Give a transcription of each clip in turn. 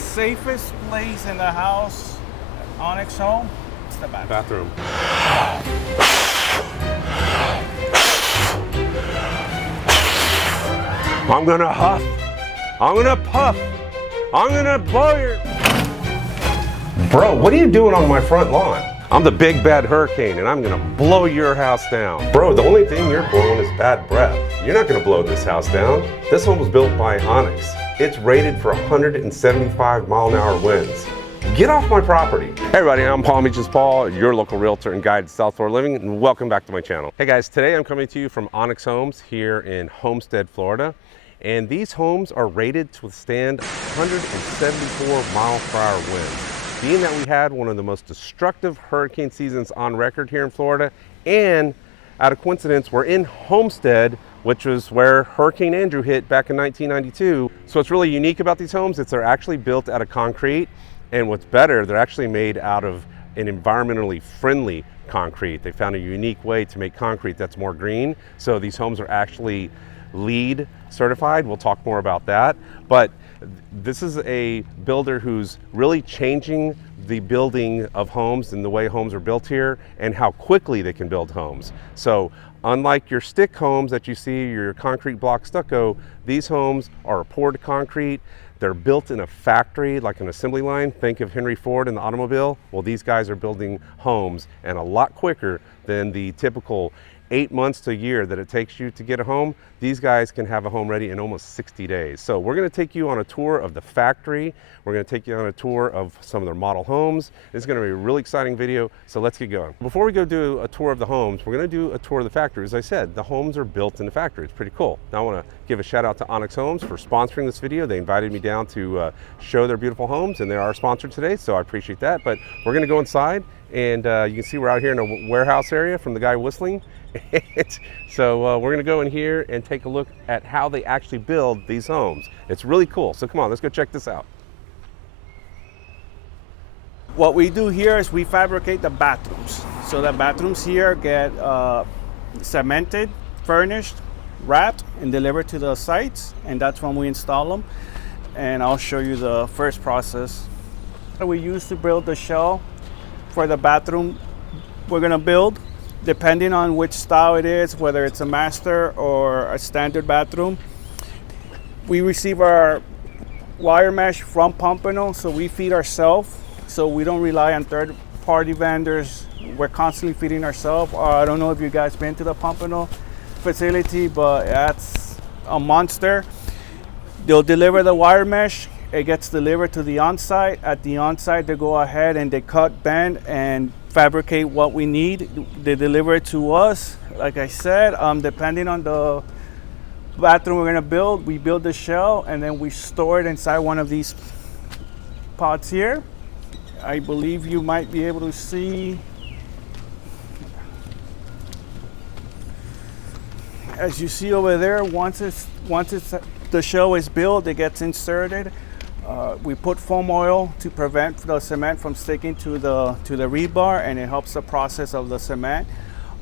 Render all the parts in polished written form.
Safest place in the house, Onx Home, it's the bathroom. I'm gonna huff. I'm gonna puff. I'm gonna blow your... Bro, what are you doing on my front lawn? I'm the big bad hurricane and I'm gonna blow your house down. Bro, the only thing you're blowing is bad breath. You're not gonna blow this house down. This home was built by Onx. It's rated for 175 mile-an-hour winds. Get off my property. Hey everybody, I'm Paul Meaches Paul, your local realtor and guide to South Florida living, and welcome back to my channel. Hey guys, today I'm coming to you from Onx Homes here in Homestead, Florida. And these homes are rated to withstand 174 mile-per-hour winds. Being that we had one of the most destructive hurricane seasons on record here in Florida, and out of coincidence, we're in Homestead, which was where Hurricane Andrew hit back in 1992. So what's really unique about these homes is they're actually built out of concrete, and what's better, they're actually made out of an environmentally friendly concrete. They found a unique way to make concrete that's more green. So these homes are actually LEED certified. We'll talk more about that. But this is a builder who's really changing the building of homes and the way homes are built here and how quickly they can build homes. So unlike your stick homes that you see, your concrete block stucco, these homes are poured concrete. They're built in a factory, like an assembly line. Think of Henry Ford and the automobile. Well, these guys are building homes and a lot quicker than the typical 8 months to a year that it takes you to get a home. These guys can have a home ready in almost 60 days. So we're gonna take you on a tour of the factory. We're gonna take you on a tour of some of their model homes. It's gonna be a really exciting video, so let's get going. Before we go do a tour of the homes, we're gonna do a tour of the factory. As I said, the homes are built in the factory. It's pretty cool. Now I wanna give a shout out to Onx Homes for sponsoring this video. They invited me down to show their beautiful homes, and they're our sponsor today, so I appreciate that. But we're gonna go inside, and you can see we're out here in a warehouse area from the guy whistling. So we're gonna go in here and take a look at how they actually build these homes. It's really cool. So come on, let's go check this out. What we do here is we fabricate the bathrooms. So the bathrooms here get cemented, furnished, wrapped, and delivered to the sites, and that's when we install them. And I'll show you the first process that we use to build the shell for the bathroom we're gonna build. Depending on which style it is, whether it's a master or a standard bathroom, we receive our wire mesh from Pompano, so we feed ourselves. So we don't rely on third-party vendors. We're constantly feeding ourselves. I don't know if you guys been to the Pompano facility, but that's a monster. They'll deliver the wire mesh. It gets delivered to the on-site. At the on-site, they go ahead and they cut, bend, and fabricate what we need. They deliver it to us. Like I said, depending on the bathroom we're gonna build, we build the shell and then we store it inside one of these pots here. I believe you might be able to see. As you see over there, once the shell is built, it gets inserted. We put foam oil to prevent the cement from sticking to the rebar, and it helps the process of the cement.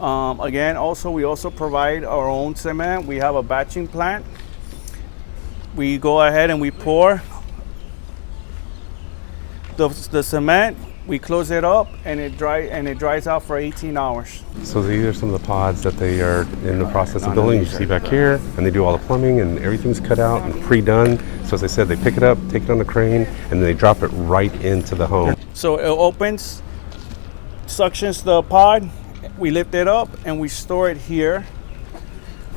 Again, we also provide our own cement. We have a batching plant. We go ahead and we pour the cement. We close it up, and it dries out for 18 hours. So these are some of the pods that they are in the process of building. You see back here, and they do all the plumbing, and everything's cut out and pre-done. So as I said, they pick it up, take it on the crane, and then they drop it right into the home. So it opens, suctions the pod, we lift it up, and we store it here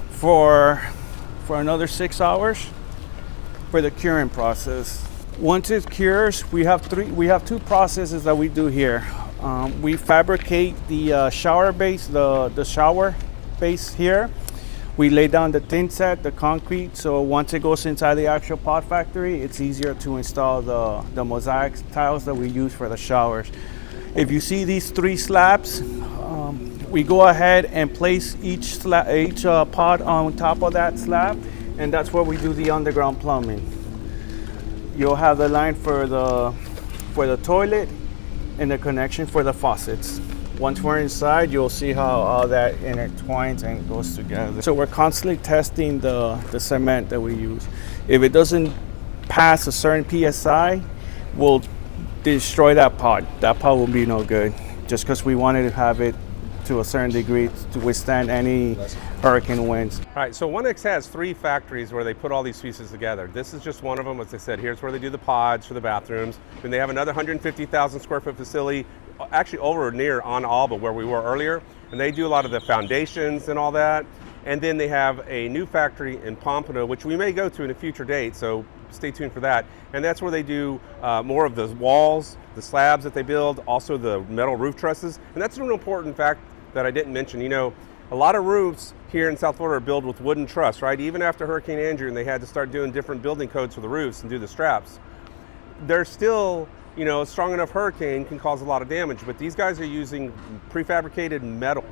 for another 6 hours for the curing process. Once it cures, we have two processes that we do here. We fabricate the shower base, the shower base here. We lay down the thin set, the concrete, so once it goes inside the actual pod factory, it's easier to install the mosaic tiles that we use for the showers. If you see these three slabs, we go ahead and place each pod on top of that slab, and that's where we do the underground plumbing. You'll have the line for the toilet and the connection for the faucets. Once we're inside, you'll see how all that intertwines and goes together. So we're constantly testing the cement that we use. If it doesn't pass a certain PSI, we'll destroy that pod. That pod will be no good, just because we wanted to have it to a certain degree to withstand any hurricane winds. All right, so Onx has 3 factories where they put all these pieces together. This is just one of them. As I said, here's where they do the pods for the bathrooms. Then they have another 150,000 square foot facility, actually over near on Alba where we were earlier, and they do a lot of the foundations and all that. And then they have a new factory in Pompano, which we may go to in a future date, so stay tuned for that. And that's where they do more of the walls, the slabs that they build, also the metal roof trusses. And that's an important fact that I didn't mention. You know, a lot of roofs here in South Florida are built with wooden truss, right? Even after Hurricane Andrew, and they had to start doing different building codes for the roofs and do the straps. They're still, you know, a strong enough hurricane can cause a lot of damage, but these guys are using prefabricated metal.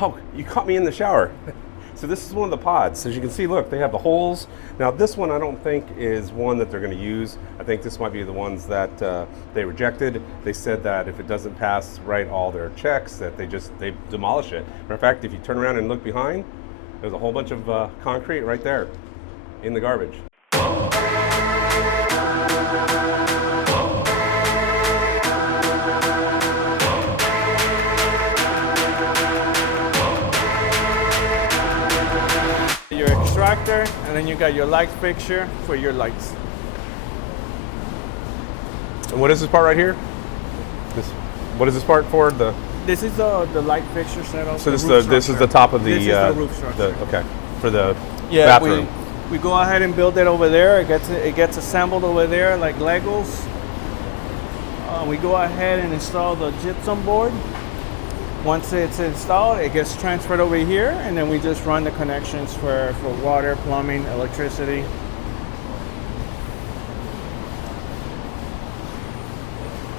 Oh, you caught me in the shower. So this is one of the pods. As you can see, look, they have the holes. Now this one I don't think is one that they're going to use. I think this might be the ones that they rejected. They said that if it doesn't pass all their checks, that they demolish it. Matter of fact, if you turn around and look behind, there's a whole bunch of concrete right there in the garbage. Your extractor, and then you got your light fixture for your lights. And what is this part right here? What is this part for? This is the light fixture setup. So this is the top of the. This is the roof structure. Okay, for the Yeah, bathroom. we go ahead and build it over there. It gets assembled over there like Legos. We go ahead and install the gypsum board. Once it's installed, it gets transferred over here, and then we just run the connections for water, plumbing, electricity.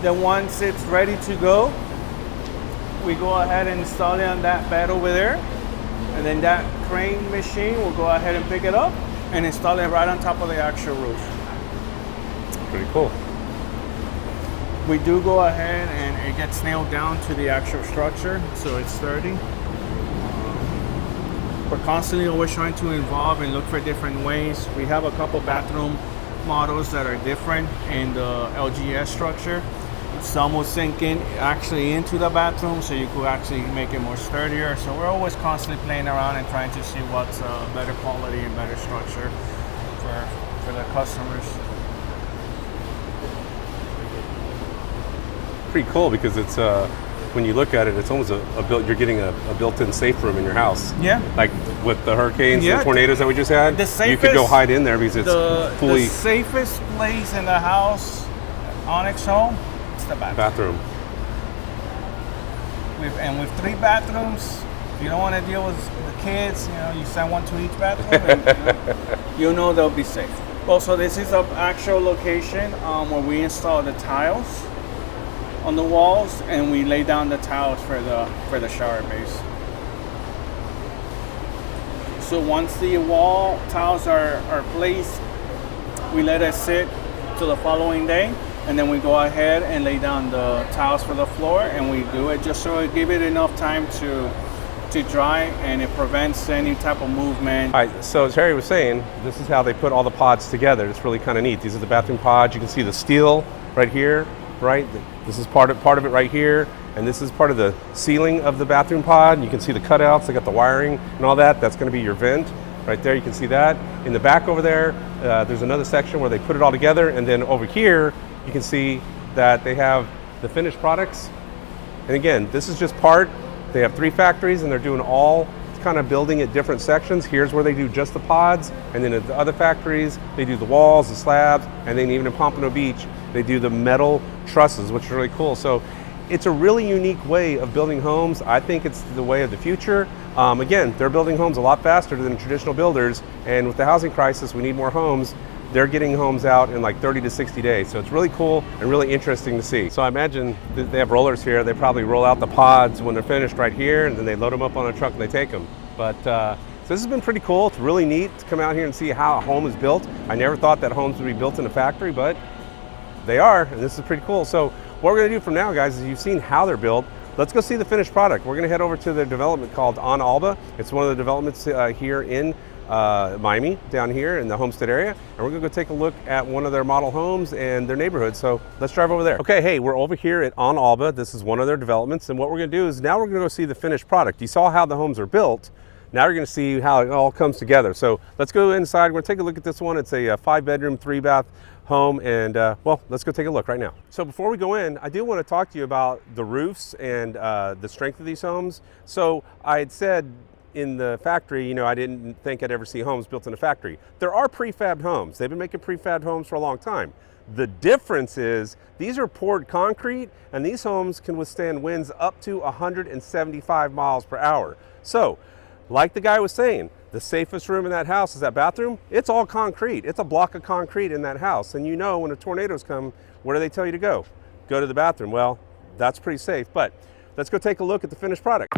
Then once it's ready to go, we go ahead and install it on that bed over there, and then that crane machine will go ahead and pick it up and install it right on top of the actual roof. Pretty cool. We do go ahead and it gets nailed down to the actual structure, so it's sturdy. We're constantly always trying to evolve and look for different ways. We have a couple bathroom models that are different in the LGS structure. Some will sink in actually into the bathroom, so you could actually make it more sturdier. So we're always constantly playing around and trying to see what's better quality and better structure for the customers. Pretty cool because it's when you look at it, it's almost you're getting a built-in safe room in your house. Yeah. Like with the hurricanes and tornadoes that we just had, you could go hide in there because it's fully. The safest place in the house, Onx Home, it's the bathroom. With 3 bathrooms, if you don't want to deal with the kids, you know, you send one to each bathroom, and you know they'll be safe. Also, this is the actual location where we install the tiles on the walls, and we lay down the tiles for the shower base. So once the wall tiles are placed, we let it sit till the following day, and then we go ahead and lay down the tiles for the floor, and we do it just so it give it enough time to dry, and it prevents any type of movement. All right, so as Harry was saying, this is how they put all the pods together. It's really kind of neat. These are the bathroom pods. You can see the steel right here, right? This is part of it right here, and this is part of the ceiling of the bathroom pod. You can see the cutouts. They got the wiring and all that. That's going to be your vent right there. You can see that. In the back over there, there's another section where they put it all together, and then over here, you can see that they have the finished products. And again, this is just part. They have 3 factories, and they're doing all kind of building at different sections. Here's where they do just the pods, and then at the other factories, they do the walls, the slabs, and then even in Pompano Beach, they do the metal trusses, which is really cool. So it's a really unique way of building homes. I think it's the way of the future. Again, they're building homes a lot faster than traditional builders, and with the housing crisis, we need more homes. They're getting homes out in like 30 to 60 days. So it's really cool and really interesting to see. So I imagine they have rollers here. They probably roll out the pods when they're finished right here, and then they load them up on a truck and they take them. But so this has been pretty cool. It's really neat to come out here and see how a home is built. I never thought that homes would be built in a factory, but they are, and this is pretty cool. So what we're gonna do from now, guys, is you've seen how they're built. Let's go see the finished product. We're gonna head over to the development called On Alba. It's one of the developments here in Miami down here in the Homestead area, and we're gonna go take a look at one of their model homes and their neighborhood. So let's drive over there. Okay, hey, we're over here at On Alba. This is one of their developments, and what we're gonna do is now we're gonna go see the finished product. You saw how the homes are built. Now you're gonna see how it all comes together. So let's go inside. We're gonna take a look at this one. It's a 5-bedroom, 3-bath home, and well, let's go take a look right now. So before we go in, I do want to talk to you about the roofs and the strength of these homes. So I had said in the factory, you know, I didn't think I'd ever see homes built in a factory. There are prefab homes. They've been making prefab homes for a long time. The difference is these are poured concrete, and these homes can withstand winds up to 175 miles per hour. So, like the guy was saying, the safest room in that house is that bathroom. It's all concrete. It's a block of concrete in that house. And you know when the tornadoes come, where do they tell you to go? Go to the bathroom. Well, that's pretty safe. But let's go take a look at the finished product.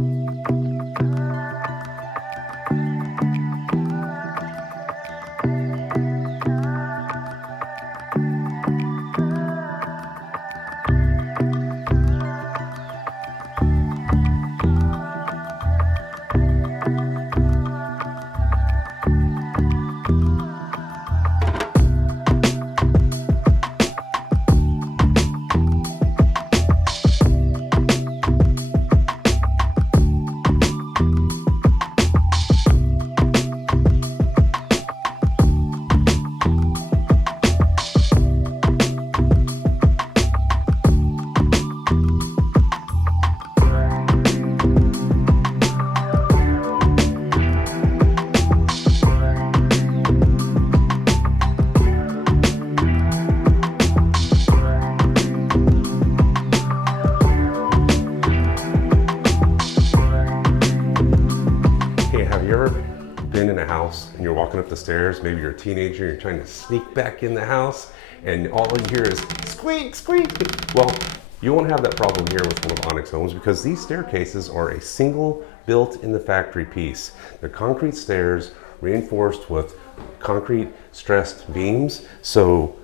Been in a house and you're walking up the stairs, maybe you're a teenager, you're trying to sneak back in the house, and all you hear is squeak, squeak. Well, you won't have that problem here with one of Onx Homes because these staircases are a single built in the factory piece. They're concrete stairs reinforced with concrete stressed beams. So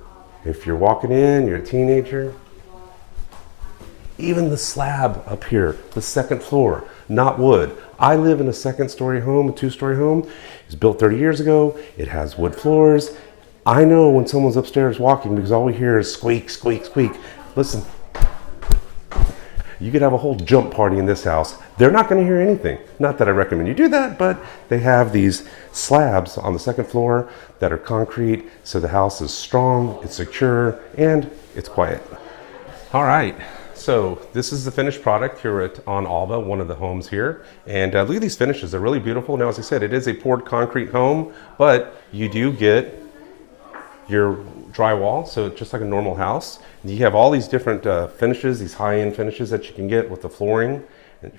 if you're walking in, you're a teenager, even the slab up here, the second floor, not wood. I live in a 2nd-story home, a 2-story home. It's built 30 years ago. It has wood floors. I know when someone's upstairs walking because all we hear is squeak, squeak, squeak. Listen, you could have a whole jump party in this house. They're not gonna hear anything. Not that I recommend you do that, but they have these slabs on the 2nd floor that are concrete, so the house is strong, it's secure, and it's quiet. All right. So this is the finished product here at On Alba, one of the homes here. And look at these finishes, they're really beautiful. Now, as I said, it is a poured concrete home, but you do get your drywall, so it's just like a normal house. And you have all these different finishes, these high-end finishes that you can get with the flooring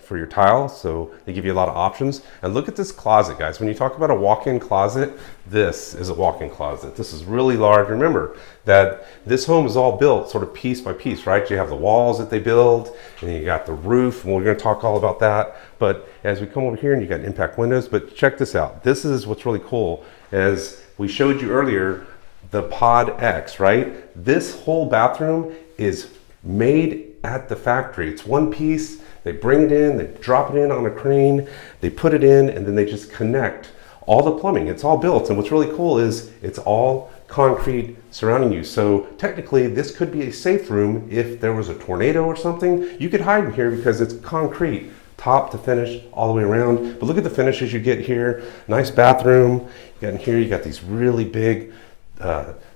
for your tile, so they give you a lot of options. And look at this closet, guys. When you talk about a walk-in closet, this is a walk-in closet. This is really large. Remember that this home is all built sort of piece by piece, right? You have the walls that they build, and you got the roof, and we're gonna talk all about that. But as we come over here, and you got impact windows, but check this out. This is what's really cool. As we showed you earlier, the Pod X, right? This whole bathroom is made at the factory. It's one piece. They bring it in, they drop it in on a crane, they put it in, and then they just connect all the plumbing. It's all built, and what's really cool is it's all concrete surrounding you. So technically, this could be a safe room if there was a tornado or something. You could hide in here because it's concrete, top to finish, all the way around. But look at the finishes you get here. Nice bathroom. You got in here, you got these really big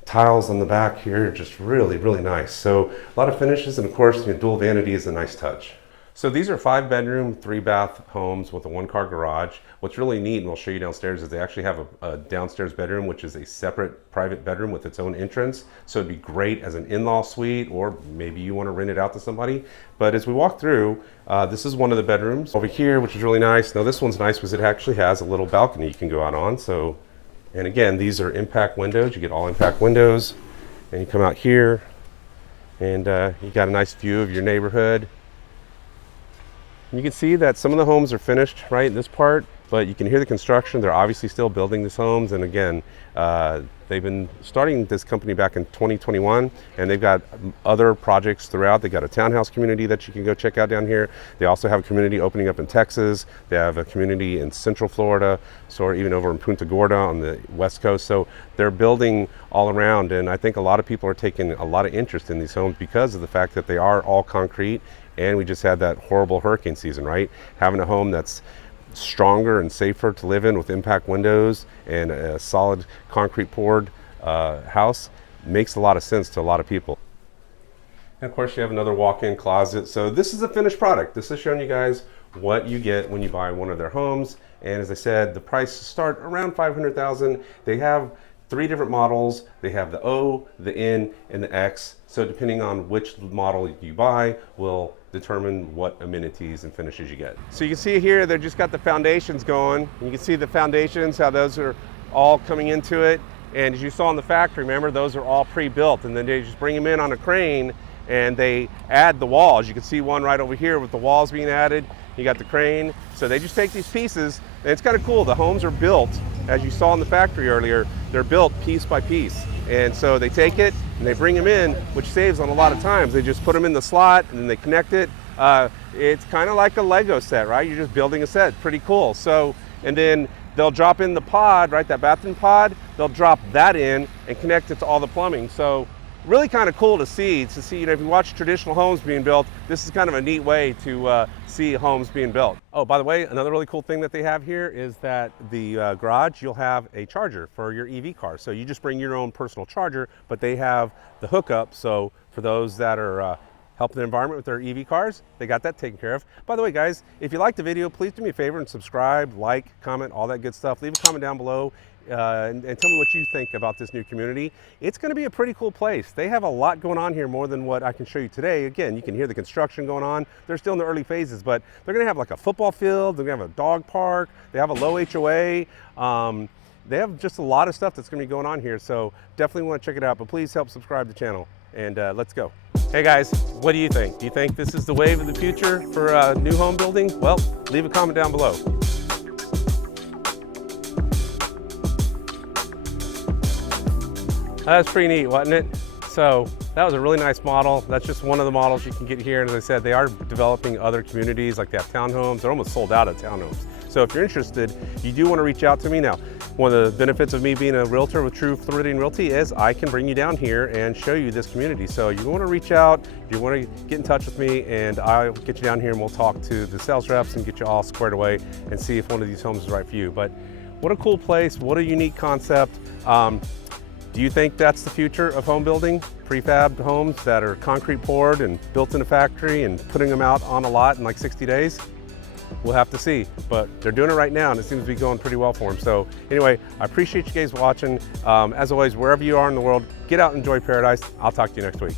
tiles on the back here, just really, really nice. So a lot of finishes, and of course, dual vanity is a nice touch. So these are 5-bedroom, 3-bath homes with a 1-car garage. What's really neat, and we'll show you downstairs, is they actually have a downstairs bedroom, which is a separate private bedroom with its own entrance. So it'd be great as an in-law suite, or maybe you want to rent it out to somebody. But as we walk through, this is one of the bedrooms over here, which is really nice. Now this one's nice because it actually has a little balcony you can go out on. So, and again, these are impact windows. You get all impact windows, and you come out here, and you got a nice view of your neighborhood. You can see that some of the homes are finished right in this part, but you can hear the construction. They're obviously still building these homes. And again, They've been starting this company back in 2021, and they've got other projects throughout. They got a townhouse community that you can go check out down here. They also have a community opening up in Texas. They have a community in Central Florida, so even over in Punta Gorda on the West Coast. So they're building all around, and I think a lot of people are taking a lot of interest in these homes because of the fact that they are all concrete, and we just had that horrible hurricane season, right? Having a home that's stronger and safer to live in with impact windows and a solid concrete poured house makes a lot of sense to a lot of people. And of course you have another walk-in closet. So this is a finished product. This is showing you guys what you get when you buy one of their homes. And as I said, the prices start around $500,000. They have 3 different models. They have the O, the N, and the X. So depending on which model you buy will determine what amenities and finishes you get. So you can see here, they've just got the foundations going. You can see the foundations, how those are all coming into it. And as you saw in the factory, remember, those are all pre-built, and then they just bring them in on a crane and they add the walls. You can see one right over here with the walls being added. You got the crane. So they just take these pieces, and it's kind of cool. The homes are built, as you saw in the factory earlier, they're built piece by piece. And so they take it and they bring them in, which saves on a lot of times. They just put them in the slot and then they connect it. It's kind of like a Lego set, right? You're just building a set, pretty cool. So, and then they'll drop in the pod, right? That bathroom pod, they'll drop that in and connect it to all the plumbing. So really kind of cool to see, you know, if you watch traditional homes being built, this is kind of a neat way to see homes being built. Oh, by the way, another really cool thing that they have here is that the garage, you'll have a charger for your EV car. So you just bring your own personal charger, but they have the hookup. So for those that are helping the environment with their EV cars, they got that taken care of. By the way, guys, if you liked the video, please do me a favor and subscribe, like, comment, all that good stuff. Leave a comment down below. And tell me what you think about this new community. It's going to be a pretty cool place. They have a lot going on here, more than what I can show you today. Again, you can hear the construction going on. They're still in the early phases, but they're going to have like a football field. They're going to have a dog park. They have a low HOA. They have just a lot of stuff that's going to be going on here. So definitely want to check it out, but please help subscribe to the channel, and let's go. Hey guys, what do you think? Do you think this is the wave of the future for new home building? Well, leave a comment down below. That's pretty neat, wasn't it? So that was a really nice model. That's just one of the models you can get here. And as I said, they are developing other communities, like they have townhomes. They're almost sold out of townhomes. So if you're interested, you do want to reach out to me. Now, one of the benefits of me being a realtor with True Floridian Realty is I can bring you down here and show you this community. So you want to reach out, you want to get in touch with me, and I'll get you down here and we'll talk to the sales reps and get you all squared away and see if one of these homes is right for you. But what a cool place, what a unique concept. Do you think that's the future of home building? Prefab homes that are concrete poured and built in a factory and putting them out on a lot in like 60 days? We'll have to see, but they're doing it right now and it seems to be going pretty well for them. So anyway, I appreciate you guys watching. As always, wherever you are in the world, get out and enjoy paradise. I'll talk to you next week.